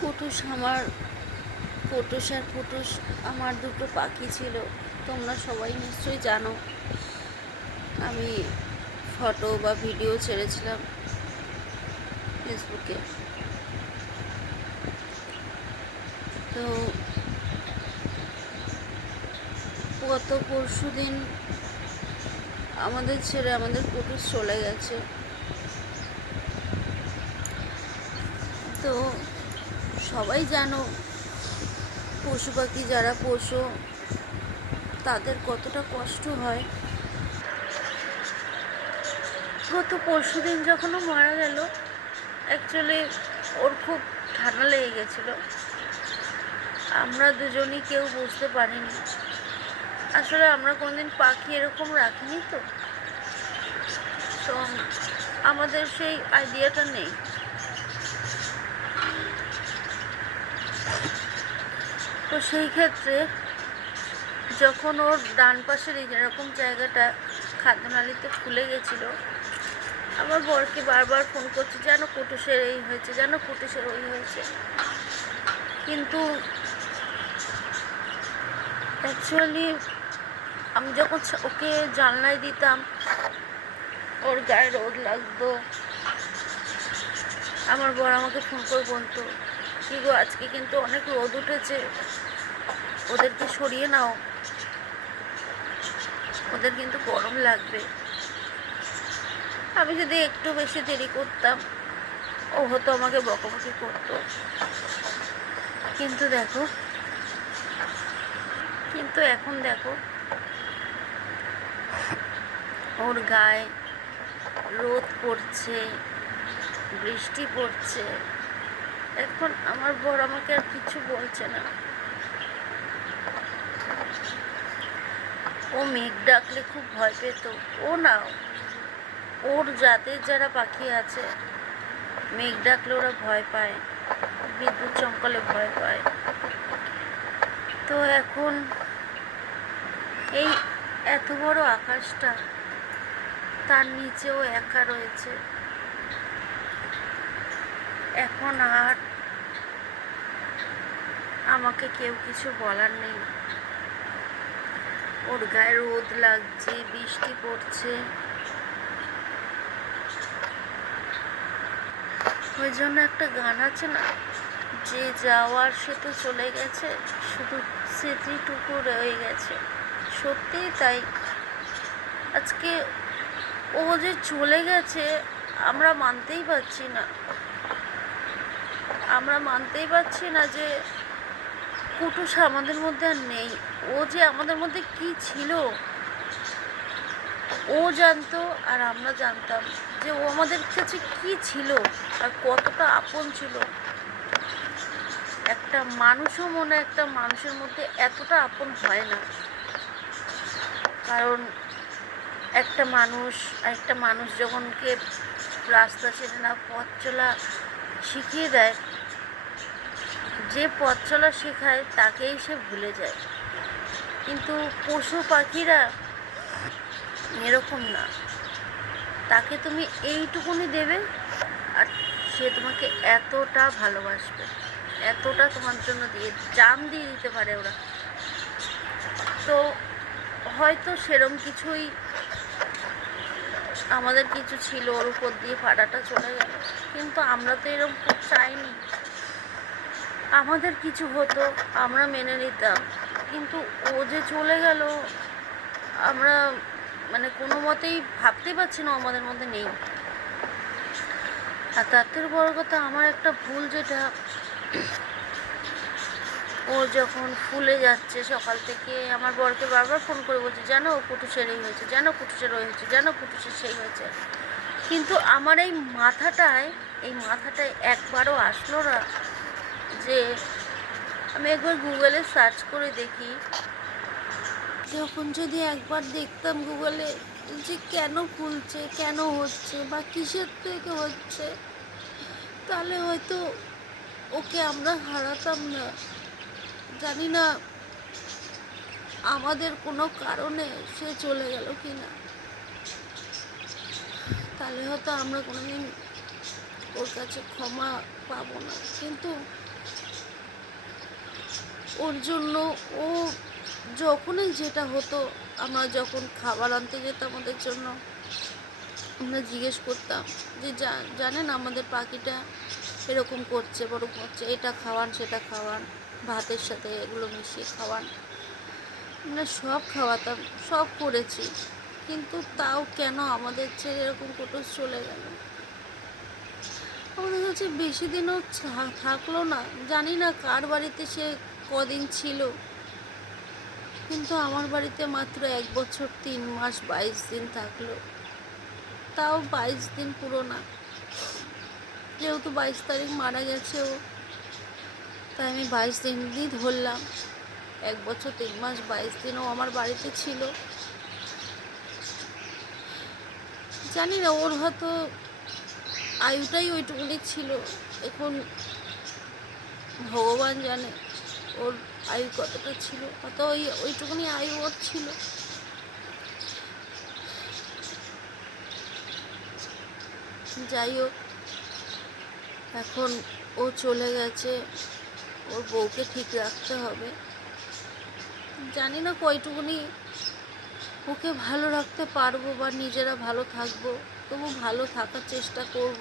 কুটুস আমার কুটুস আর ফুটুস আমার দুটো পাখি ছিল। তোমরা সবাই নিশ্চয়ই জানো, আমি ফটো বা ভিডিও ছেড়েছিলাম ফেসবুকে। তো গত পরশু দিন আমাদের ছেড়ে আমাদের কুটুস চলে গেছে। তো সবাই জানো, পশু পাখি যারা পোষো তাদের কতটা কষ্ট হয়। গত পরশু দিন যখন ও মারা গেল, অ্যাকচুয়ালি ওর খুব ঠান্ডা লেগে গেছিলো। আমরা দুজনই কেউ বুঝতে পারিনি। আসলে আমরা কোনোদিন পাখি এরকম রাখিনি, তো আমাদের সেই আইডিয়াটা নেই। তো সেই ক্ষেত্রে যখন ওর ডান পাশের এই যেরকম জায়গাটা খাদ্যনালীতে ফুলে গেছিলো, আমার বরকে বারবার ফোন করছে, যেন কুটুসের এই হয়েছে, যেন কুটুসের ওই হয়েছে। কিন্তু অ্যাকচুয়ালি আমি যখন ওকে জানলায় দিতাম, ওর গায়ে রোদ লাগতো, আমার বর আমাকে ফোন করে বলতো, কি গো আজকে কিন্তু অনেক রোদ উঠেছে, ওদেরকে সরিয়ে নাও, ওদের কিন্তু গরম লাগবে। আমি যদি একটু বেশি দেরি করতাম, ও হয়তো আমাকে বকাবকি করতো। কিন্তু এখন দেখো, ওর গায়ে রোদ পড়ছে, বৃষ্টি পড়ছে, এখন আমার বর আমাকে আর কিছু বলছে না। ও মেঘ ডাকলে খুব ভয় পেত। ও না, ওর জাতের যারা পাখি আছে, মেঘ ডাকলে ওরা ভয় পায়, বিদ্যুৎ চমকালে ভয় পায়। তো এখন এই এত বড় আকাশটা, তার নিচেও একা রয়েছে। এখন আর আমাকে কেউ কিছু বলার নেই। ওর গায়ে রোদ লাগছে, বৃষ্টি পড়ছে, ওই জন্য একটা গান আছে না, যে যাওয়ার সে তো চলে গেছে, শুধু স্মৃতিটুকু রয়ে গেছে। সত্যিই তাই। আজকে ও যে চলে গেছে, আমরা মানতেই পারছি না যে কুটুস আমাদের মধ্যে আর নেই। ও যে আমাদের মধ্যে কি ছিল, ও জানতো আর আমরা জানতাম যে ও আমাদের কাছে কি ছিল আর কতটা আপন ছিল। একটা মানুষের মধ্যে এতটা আপন হয় না। কারণ একটা মানুষ যখনকে রাস্তা চেনে না, পথ চলা শিখিয়ে দেয়, যে পথ চলা শেখায় তাকেই সে ভুলে যায়। কিন্তু পশু পাখিরা এরকম না। তাকে তুমি এইটুকুনি দেবে আর সে তোমাকে এতটা ভালোবাসবে, এতটা তোমার জন্য জান দিয়ে দিতে পারে ওরা। তো হয়তো সেরম কিছুই আমাদের কিছু ছিল, ওর উপর দিয়ে ফাটাটা চলে গেল। কিন্তু আমরা তো এরকম খুব চাইনি। আমাদের কিছু হতো আমরা মেনে নিতাম, কিন্তু ও যে চলে গেল, আমরা কোনো মতেই ভাবতেই পারছি না আমাদের মধ্যে নেই। আর তার থেকে বড় কথা, আমার একটা ভুল, যেটা ও যখন ফুলে যাচ্ছে সকাল থেকে, আমার বরকে বারবার ফোন করে বলছে, জানো কুটুসের এই হয়েছে, জানো কুটুসের ওই হয়েছে, জানো কুটুসের সেই হয়েছে। কিন্তু আমার এই মাথাটায় একবারও আসলো না যে আমি একবার গুগলে সার্চ করে দেখি। যখন যদি একবার দেখতাম গুগলে যে কেন ফুলছে, কেন হচ্ছে বা কিসের থেকে হচ্ছে, তাহলে হয়তো ওকে আমরা হারাতাম না। জানি না আমাদের কোনো কারণে সে চলে গেল কি না, তাহলে হয়তো আমরা কোনোদিন ওর কাছে ক্ষমা পাবো না। কিন্তু ওর জন্য ও যখনই যেটা হতো, আমরা যখন খাবার আনতে যেতাম ওদের জন্য, আমরা জিজ্ঞেস করতাম যে জানেন আমাদের পাখিটা এরকম করছে, বরং করছে, এটা খাওয়ান সেটা খাওয়ান, ভাতের সাথে এগুলো মিশিয়ে খাওয়ান। আমরা সব খাওয়াতাম, সব করেছি, কিন্তু তাও কেন আমাদের ছেড়ে এরকম কোটো চলে গেল। আমাদের কাছে বেশি দিনও থাকলো না, জানি না কার বাড়িতে সে কদিন ছিল, কিন্তু আমার বাড়িতে মাত্র 1 বছর 3 মাস 22 দিন থাকলো, তাও 22 দিন পুরো না, যেহেতু 22 তারিখ মারা গেছে ও, তাই আমি 22 দিনই ধরলাম। 1 বছর 3 মাস 22 দিনও আমার বাড়িতে ছিল। জানি না ওর হয়তো আয়ুটাই ওইটুকুনি ছিল, এখন ভগবান জানে ওর আয়ু কতটা ছিল, হয়তো ওইটুকুনি আয়ু ওর ছিল। যাই হোক, এখন ও চলে গেছে, ওর বউকে ঠিক রাখতে হবে। জানি না কয়টুকুনি ওকে ভালো রাখতে পারবো বা নিজেরা ভালো থাকবো, তবু ভালো থাকার চেষ্টা করব।